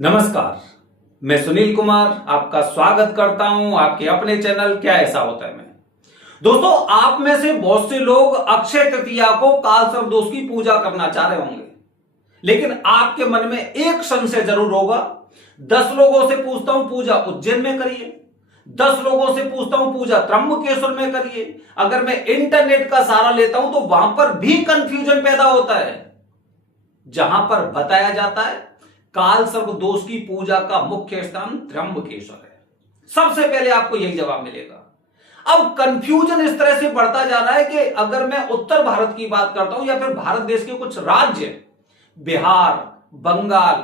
नमस्कार, मैं सुनील कुमार आपका स्वागत करता हूं आपके अपने चैनल क्या ऐसा होता है में। दोस्तों, आप में से बहुत से लोग अक्षय तृतीया को कालसर्प दोष की पूजा करना चाह रहे होंगे, लेकिन आपके मन में एक संशय जरूर होगा। 10 लोगों से पूछता हूं पूजा उज्जैन में करिए, 10 लोगों से पूछता हूं पूजा त्र्यंबकेश्वर में करिए। अगर मैं इंटरनेट का सहारा लेता हूं तो वहां पर भी कंफ्यूजन पैदा होता है। जहां पर बताया जाता है कालसर्प दोष की पूजा का मुख्य स्थान त्र्यंबकेश्वर है, सबसे पहले आपको यही जवाब मिलेगा। अब कंफ्यूजन इस तरह से बढ़ता जा रहा है कि अगर मैं उत्तर भारत की बात करता हूं या फिर भारत देश के कुछ राज्य, बिहार, बंगाल,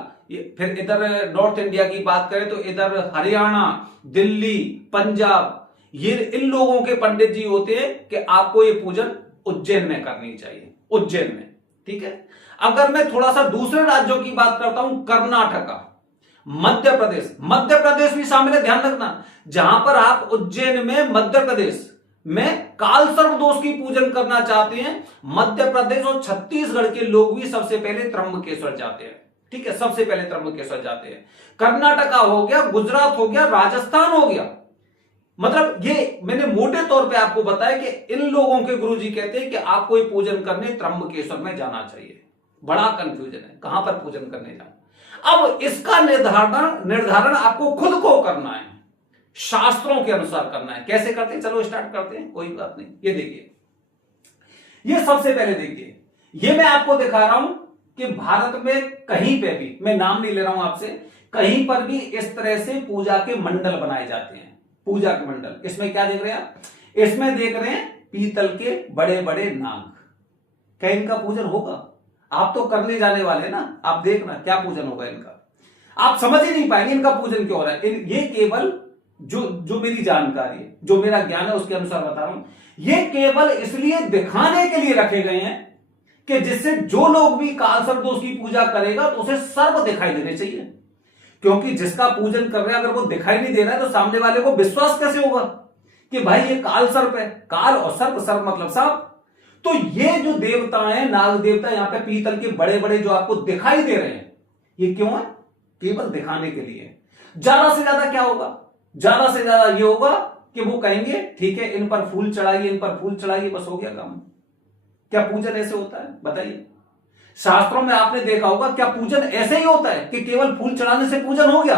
फिर इधर नॉर्थ इंडिया की बात करें तो इधर हरियाणा, दिल्ली, पंजाब, ये इन लोगों के पंडित जी होते हैं कि आपको ये पूजन उज्जैन में करनी चाहिए, उज्जैन में। ठीक है। अगर मैं थोड़ा सा दूसरे राज्यों की बात करता हूं, कर्नाटका, मध्य प्रदेश भी शामिल है, ध्यान रखना। जहां पर आप उज्जैन में मध्य प्रदेश में कालसर्प दोष की पूजन करना चाहते हैं, मध्य प्रदेश और छत्तीसगढ़ के लोग भी सबसे पहले त्र्यंबकेश्वर जाते हैं। ठीक है, सबसे पहले त्र्यंबकेश्वर जाते हैं। कर्नाटका हो गया, गुजरात हो गया, राजस्थान हो गया। मतलब ये मैंने मोटे तौर पे आपको बताया कि इन लोगों के गुरुजी कहते हैं कि आपको ये पूजन करने त्र्यंबकेश्वर में जाना चाहिए। बड़ा कंफ्यूजन है कहां पर पूजन करने जाना। अब इसका निर्धारण आपको खुद को करना है, शास्त्रों के अनुसार करना है। कैसे करते हैं, चलो स्टार्ट करते हैं, कोई बात नहीं। ये देखिए, ये सबसे पहले देखिए, ये मैं आपको दिखा रहा हूं कि भारत में कहीं पे भी, मैं नाम नहीं ले रहा हूं आपसे, कहीं पर भी इस तरह से पूजा के मंडल बनाए जाते हैं। पूजा के मंडल, इसमें क्या देख रहे हैं आप? इसमें देख रहे हैं पीतल के बड़े बड़े नाग। क्या इनका पूजन होगा? आप तो करने जाने वाले ना, आप देखना क्या पूजन होगा इनका। आप समझ ही नहीं पाएंगे इनका पूजन क्यों हो रहा है। ये केवल जो मेरी जानकारी है, जो मेरा ज्ञान है, उसके अनुसार बता रहा हूं। ये केवल इसलिए दिखाने के लिए रखे गए हैं कि जिससे जो लोग भी कालसर्प दोष की पूजा करेगा तो उसे सर्प दिखाई देने चाहिए। क्योंकि जिसका पूजन कर रहे हैं अगर वो दिखाई नहीं दे रहा है तो सामने वाले को विश्वास कैसे होगा कि भाई ये काल सर्प है। काल और सर्प, सर्प मतलब सांप। तो ये जो देवता है, नाग देवता, यहां पे पीतल के बड़े बड़े जो आपको दिखाई दे रहे हैं, ये क्यों है? केवल दिखाने के लिए। ज्यादा से ज्यादा क्या होगा? ज्यादा से ज्यादा ये होगा कि वो कहेंगे ठीक है, इन पर फूल चढ़ाइए, इन पर फूल चढ़ाइए, बस हो गया काम। क्या पूजन ऐसे होता है? बताइए। शास्त्रों में आपने देखा होगा, क्या पूजन ऐसे ही होता है कि केवल फूल चढ़ाने से पूजन हो गया?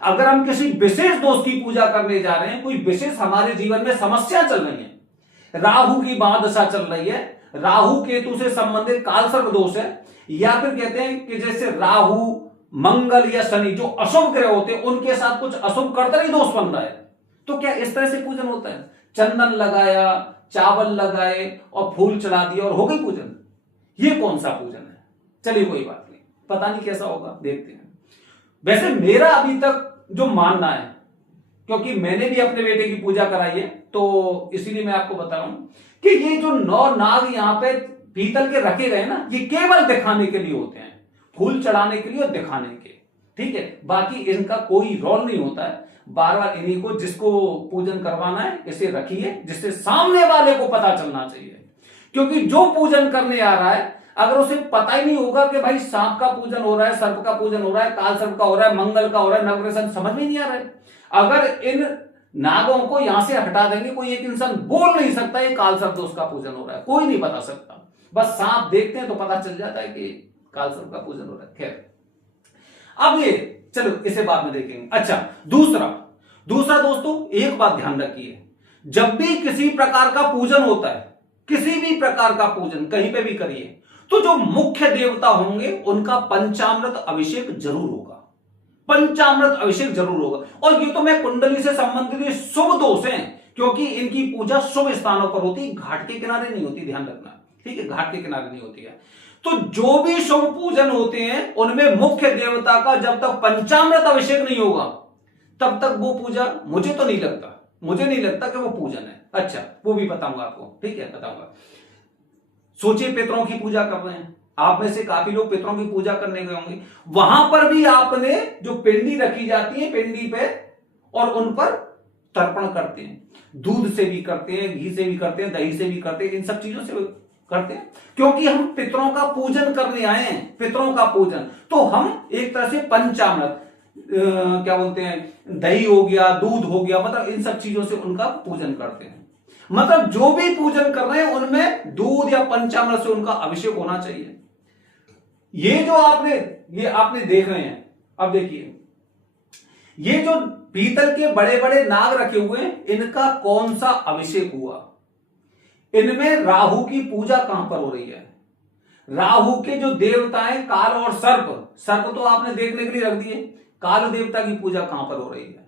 अगर हम किसी विशेष दोष की पूजा करने जा रहे हैं, कोई विशेष हमारे जीवन में समस्या चल रही है, राहु की महादशा चल रही है, राहु केतु से संबंधित कालसर्प दोष है, या फिर कहते हैं कि जैसे राहु, मंगल या शनि जो अशुभ ग्रह होते हैं उनके साथ कुछ अशुभ कर्तरी दोष बन रहा है, तो क्या इस तरह से पूजन होता है? चंदन लगाया, चावल लगाए और फूल चढ़ा दिया और हो गई पूजन? ये कौन सा पूजन है? चलिए कोई बात नहीं, पता नहीं कैसा होगा, देखते हैं। वैसे मेरा अभी तक जो मानना है, क्योंकि मैंने भी अपने बेटे की पूजा कराई है, तो इसीलिए मैं आपको बता रहा हूं कि ये जो 9 नाग यहां पे पीतल के रखे गए ना, ये केवल दिखाने के लिए होते हैं, फूल चढ़ाने के लिए और दिखाने के। ठीक है, बाकी इनका कोई रोल नहीं होता है। बार बार इन्हीं को, जिसको पूजन करवाना है इसे रखिए, जिससे सामने वाले को पता चलना चाहिए। क्योंकि जो पूजन करने आ रहा है, अगर उसे पता ही नहीं होगा कि भाई सांप का पूजन हो रहा है, सर्प का पूजन हो रहा है, काल सर्प का हो रहा है, मंगल का हो रहा है, नवग्रह, समझ में नहीं आ रहा है। अगर इन नागों को यहां से हटा देंगे, कोई एक इंसान बोल नहीं सकता ये काल सर्प दोष का पूजन हो रहा है, कोई नहीं बता सकता। बस सांप देखते हैं तो पता चल जाता है कि काल सर्प का पूजन हो रहा है। खैर, अब ये चलो इसे बाद में देखेंगे। अच्छा, दूसरा दोस्तों एक बात ध्यान रखिए, जब भी किसी प्रकार का पूजन होता है, किसी भी प्रकार का पूजन कहीं पे भी करिए, तो जो मुख्य देवता होंगे उनका पंचामृत अभिषेक जरूर होगा। पंचामृत अभिषेक जरूर होगा। और ये तो मैं कुंडली से संबंधित शुभ दोष हैं, क्योंकि इनकी पूजा शुभ स्थानों पर होती है, घाट के किनारे नहीं होती, ध्यान रखना। ठीक है, घाट के किनारे नहीं होती है। तो जो भी शुभ पूजन होते हैं उनमें मुख्य देवता का जब तक पंचामृत अभिषेक नहीं होगा तब तक वो पूजा, मुझे नहीं लगता कि वो पूजन है। अच्छा, वो भी बताऊंगा आपको। ठीक है, बताऊंगा। सोचिए, पितरों की पूजा कर रहे हैं, आप में से काफी लोग पितरों की पूजा करने गए होंगे, वहां पर भी आपने जो पिंडी रखी जाती है, पिंडी पे, और उन पर तर्पण करते हैं। दूध से भी करते हैं, घी से भी करते हैं, दही से भी करते हैं, इन सब चीजों से करते हैं, क्योंकि हम पितरों का पूजन करने आए हैं, पितरों का पूजन। तो हम एक तरह से पंचामृत, क्या बोलते हैं, दही हो गया, दूध हो गया, मतलब इन सब चीजों से उनका पूजन करते हैं। मतलब जो भी पूजन कर रहे हैं उनमें दूध या पंचामृत से उनका अभिषेक होना चाहिए। ये जो आपने देख रहे हैं, अब देखिए ये जो पीतल के बड़े बड़े नाग रखे हुए हैं, इनका कौन सा अभिषेक हुआ? इनमें राहु की पूजा कहां पर हो रही है? राहु के जो देवता हैं काल और सर्प, सर्प तो आपने देखने के लिए रख दिए, काल देवता की पूजा कहां पर हो रही है?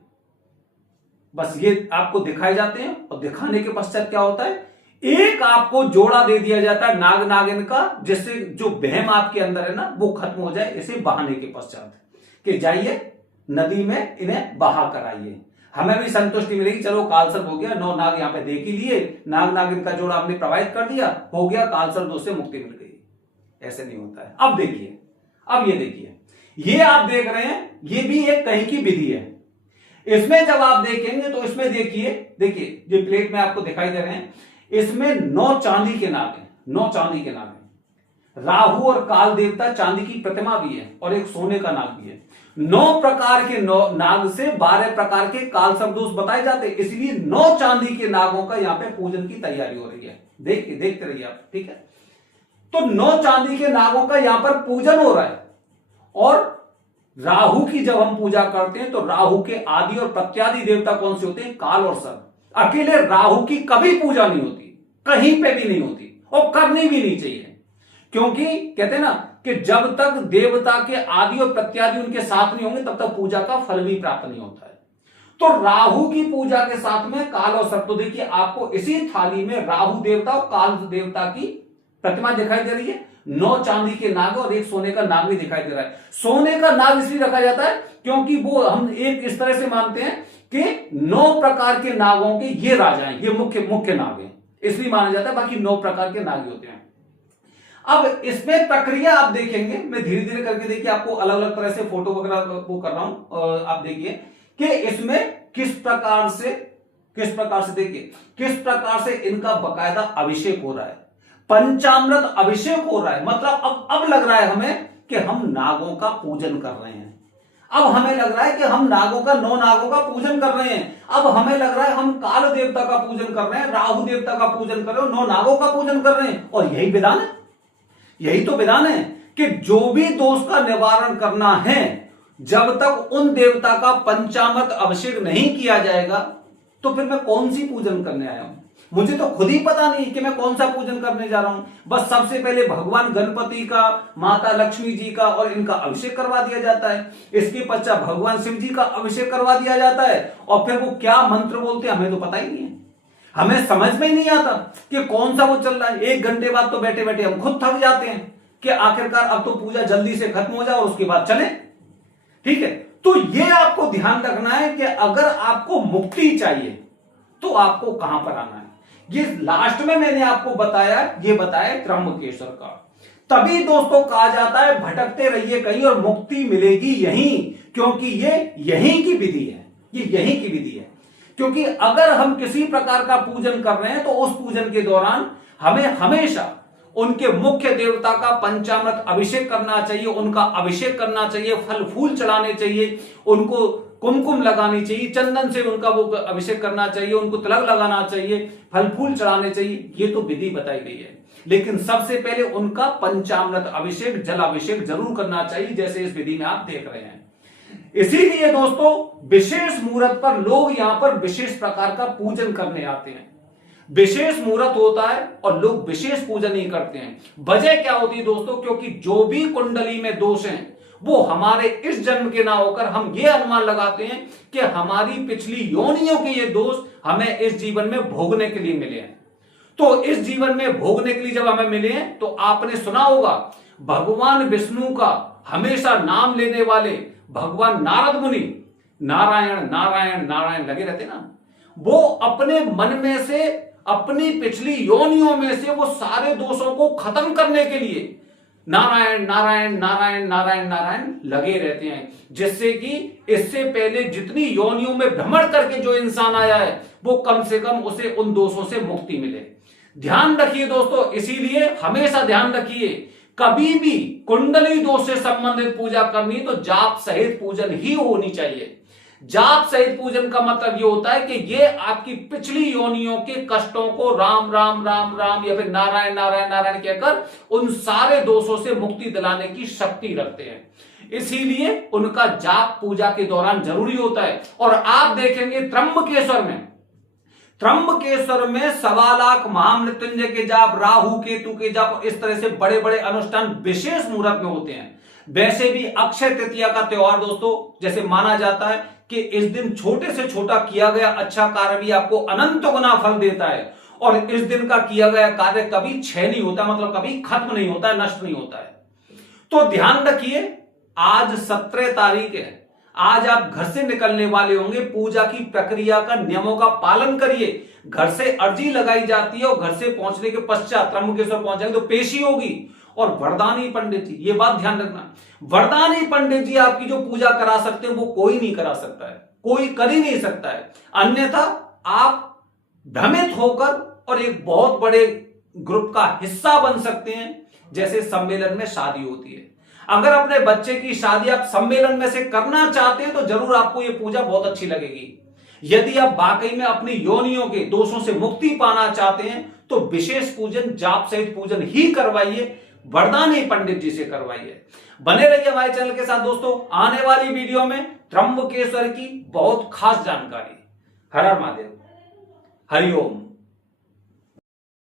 बस ये आपको दिखाए जाते हैं, और दिखाने के पश्चात क्या होता है, एक आपको जोड़ा दे दिया जाता है नाग नागिन का, जिससे जो वहम आपके अंदर है ना वो खत्म हो जाए, इसे बहाने के पश्चात कि जाइए नदी में इन्हें बहा कर आइए, हमें भी संतुष्टि मिलेगी। चलो कालसर्प हो गया, 9 नाग यहां पे देख ही लिए, नाग नागिन का जोड़ा हमने प्रवाहित कर दिया, हो गया, कालसर्प दोष से मुक्ति मिल गई। ऐसे नहीं होता है। अब देखिए, अब ये देखिए, ये आप देख रहे हैं, ये भी एक कहीं की विधि है। इसमें जब आप देखेंगे तो इसमें देखिए जो प्लेट में आपको दिखाई दे रहे हैं, इसमें 9 चांदी के नाग हैं, 9 चांदी के नाग हैं। राहु और काल देवता चांदी की प्रतिमा भी है, और एक सोने का नाग भी है। 9 प्रकार के नाग से 12 प्रकार के काल सर्प दोष बताए जाते हैं, इसलिए 9 चांदी के नागों का यहां पे पूजन की तैयारी हो रही है। देखते रहिए आप, ठीक है। तो 9 चांदी के नागों का यहां पर पूजन हो रहा है, और राहु की जब हम पूजा करते हैं तो राहु के आदि और प्रत्यादि देवता कौन से होते हैं? काल और सर्प। अकेले राहु की कभी पूजा नहीं होती, कहीं पे भी नहीं होती, और करनी भी नहीं चाहिए, क्योंकि कहते हैं ना कि जब तक देवता के आदि और प्रत्यादि उनके साथ नहीं होंगे तब तक पूजा का फल भी प्राप्त नहीं होता है। तो राहु की पूजा के साथ में काल और सर्प, तो देखिए आपको इसी थाली में राहु देवता और काल देवता की प्रतिमा दिखाई दे रही है, 9 चांदी के नाग और एक सोने का नाग भी दिखाई दे रहा है। सोने का नाग इसलिए रखा जाता है क्योंकि वो हम एक इस तरह से मानते हैं कि 9 प्रकार के नागों के ये राजा हैं, ये मुख्य नाग हैं, इसलिए माना जाता है। बाकी 9 प्रकार के नाग होते हैं। अब इसमें प्रक्रिया आप देखेंगे, मैं धीरे धीरे करके देखिए आपको अलग अलग तरह से फोटो वगैरह वो कर रहा हूं, आप देखिए कि इसमें किस प्रकार से देखिए किस प्रकार से इनका बकायदा अभिषेक हो रहा है, पंचामृत अभिषेक हो रहा है। मतलब अब लग रहा है हमें कि हम नागों का पूजन कर रहे हैं। अब हमें लग रहा है कि हम नागों का 9 नागों का पूजन कर रहे हैं। अब हमें लग रहा है हम काल देवता का पूजन कर रहे हैं, राहु देवता का पूजन कर रहे हैं, 9 नागों का पूजन कर रहे हैं। और यही विधान है, यही तो विधान है कि जो भी दोष का निवारण करना है, जब तक उन देवता का पंचामृत अभिषेक नहीं किया जाएगा तो फिर मैं कौन सी पूजन करने आया हूं? मुझे तो खुद ही पता नहीं कि मैं कौन सा पूजन करने जा रहा हूं। बस सबसे पहले भगवान गणपति का, माता लक्ष्मी जी का और इनका अभिषेक करवा दिया जाता है। इसके पश्चात भगवान शिव जी का अभिषेक करवा दिया जाता है, और फिर वो क्या मंत्र बोलते हैं हमें तो पता ही नहीं है। हमें समझ में ही नहीं आता कि कौन सा वो चल रहा है। 1 घंटे बाद तो बैठे बैठे हम खुद थक जाते हैं कि आखिरकार अब तो पूजा जल्दी से खत्म हो जाए और उसके बाद चले, ठीक है। तो ये आपको ध्यान रखना है कि अगर आपको मुक्ति चाहिए तो आपको कहां पर आना है। ये लास्ट में मैंने आपको बताया, ये बताया त्र्यंबकेश्वर का। तभी दोस्तों कहा जाता है भटकते रहिए कहीं और मुक्ति मिलेगी यहीं, क्योंकि ये यहीं की विधि है, ये यहीं की विधि है। क्योंकि अगर हम किसी प्रकार का पूजन कर रहे हैं तो उस पूजन के दौरान हमें हमेशा उनके मुख्य देवता का पंचामृत अभिषेक करना चाहिए, उनका अभिषेक करना चाहिए, फल फूल चढ़ाने चाहिए, उनको कुमकुम लगानी चाहिए, चंदन से उनका वो अभिषेक करना चाहिए, उनको तिलक लगाना चाहिए, फल फूल चढ़ाने चाहिए। ये तो विधि बताई गई है, लेकिन सबसे पहले उनका पंचामृत अभिषेक, जल अभिषेक जरूर करना चाहिए, जैसे इस विधि में आप देख रहे हैं। इसीलिए दोस्तों विशेष मुहूर्त पर लोग यहां पर विशेष प्रकार का पूजन करने आते हैं। विशेष मुहूर्त होता है और लोग विशेष पूजन नहीं करते हैं। वजह क्या होती है दोस्तों? क्योंकि जो भी कुंडली में दोष हैं वो हमारे इस जन्म के ना होकर हम ये अनुमान लगाते हैं कि हमारी पिछली योनियों के ये दोष हमें इस जीवन में भोगने के लिए मिले हैं। तो इस जीवन में भोगने के लिए जब हमें मिले हैं तो आपने सुना होगा भगवान विष्णु का हमेशा नाम लेने वाले भगवान नारद मुनि नारायण नारायण नारायण लगे रहते ना, वो अपने मन में से, अपनी पिछली योनियों में से वो सारे दोषों को खत्म करने के लिए नारायण नारायण नारायण नारायण नारायण लगे रहते हैं, जिससे कि इससे पहले जितनी योनियों में भ्रमण करके जो इंसान आया है वो कम से कम उसे उन दोषों से मुक्ति मिले। ध्यान रखिए दोस्तों, इसीलिए हमेशा ध्यान रखिए, कभी भी कुंडली दोष से संबंधित पूजा करनी तो जाप सहित पूजन ही होनी चाहिए। जाप सहित पूजन का मतलब ये होता है कि ये आपकी पिछली योनियों के कष्टों को राम राम राम राम या फिर नारायण नारायण नारायण कहकर उन सारे दोषों से मुक्ति दिलाने की शक्ति रखते हैं। इसीलिए उनका जाप पूजा के दौरान जरूरी होता है। और आप देखेंगे त्र्यंबकेश्वर में 1.25 लाख महामृत्युंजय के जाप, राहु केतु के जाप, इस तरह से बड़े बड़े अनुष्ठान विशेष मुहूर्त में होते हैं। वैसे भी अक्षय तृतीया का त्योहार दोस्तों, जैसे माना जाता है कि इस दिन छोटे से छोटा किया गया अच्छा कार्य भी आपको अनंत गुना फल देता है, और इस दिन का किया गया कार्य कभी क्षय नहीं होता, मतलब कभी खत्म नहीं होता है, नष्ट नहीं होता है। तो ध्यान रखिए, आज 17 तारीख है, आज आप घर से निकलने वाले होंगे, पूजा की प्रक्रिया का नियमों का पालन करिए। घर से अर्जी लगाई जाती है और घर से पहुंचने के पश्चात त्र्यंबकेश्वर पहुंचेंगे तो पेशी होगी। और वरदानी पंडित जी, ये बात ध्यान रखना, वरदानी पंडित जी आपकी जो पूजा करा सकते हैं वो कोई नहीं करा सकता है, कोई कर ही नहीं सकता है। अन्यथा आप भ्रमित होकर और एक बहुत बड़े ग्रुप का हिस्सा बन सकते हैं। जैसे सम्मेलन में शादी होती है, अगर अपने बच्चे की शादी आप सम्मेलन में से करना चाहते हैं तो जरूर आपको यह पूजा बहुत अच्छी लगेगी। यदि आप वाकई में अपनी योनियों के दोषों से मुक्ति पाना चाहते हैं तो विशेष पूजन, जाप सहित पूजन ही करवाइए, वरदानी पंडित जी से करवाइए। बने रहिए हमारे चैनल के साथ दोस्तों, आने वाली वीडियो में त्र्यंबकेश्वर की बहुत खास जानकारी। हर हर महादेव, हरिओम।